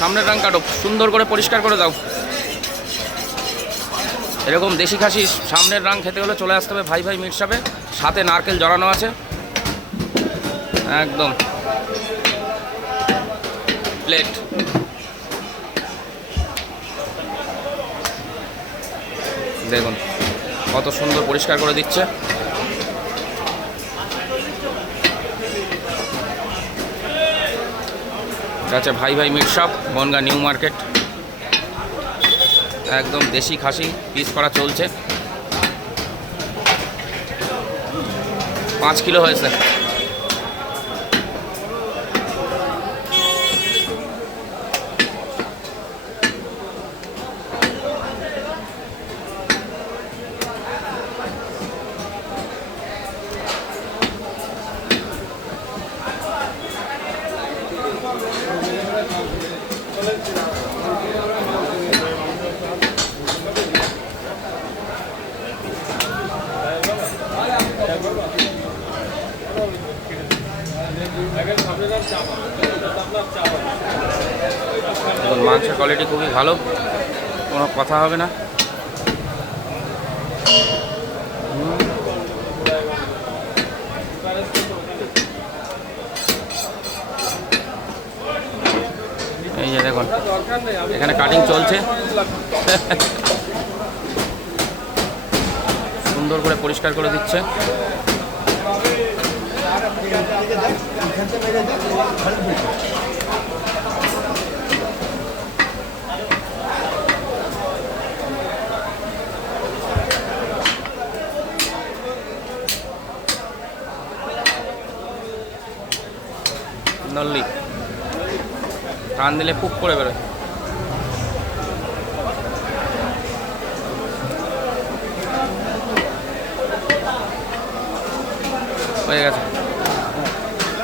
সামনের রাং কাটো, সুন্দর করে পরিষ্কার করে দাও। এরকম দেশি খাসি সামনের রাং খেতে হলে চলে আসতে হবে ভাই ভাই মিট শপে। সাথে নারকেল জড়ানো আছে একদম। প্লেট দেখুন কত সুন্দর পরিষ্কার করে দিচ্ছে। আছে ভাই ভাই meat shop, Bongaon new market. একদম দেশি খাসি পিস করা চলছে, 5 কিলো হয়েছে। মাংসের কোয়ালিটি খুবই ভালো, কোনো কথা হবে না। এই যে দেখুন এখানে কাটিং চলছে, সুন্দর করে পরিষ্কার করে দিচ্ছে। নল্লি টান দিলে পুক করে বেরোয়। হয়ে গেছে।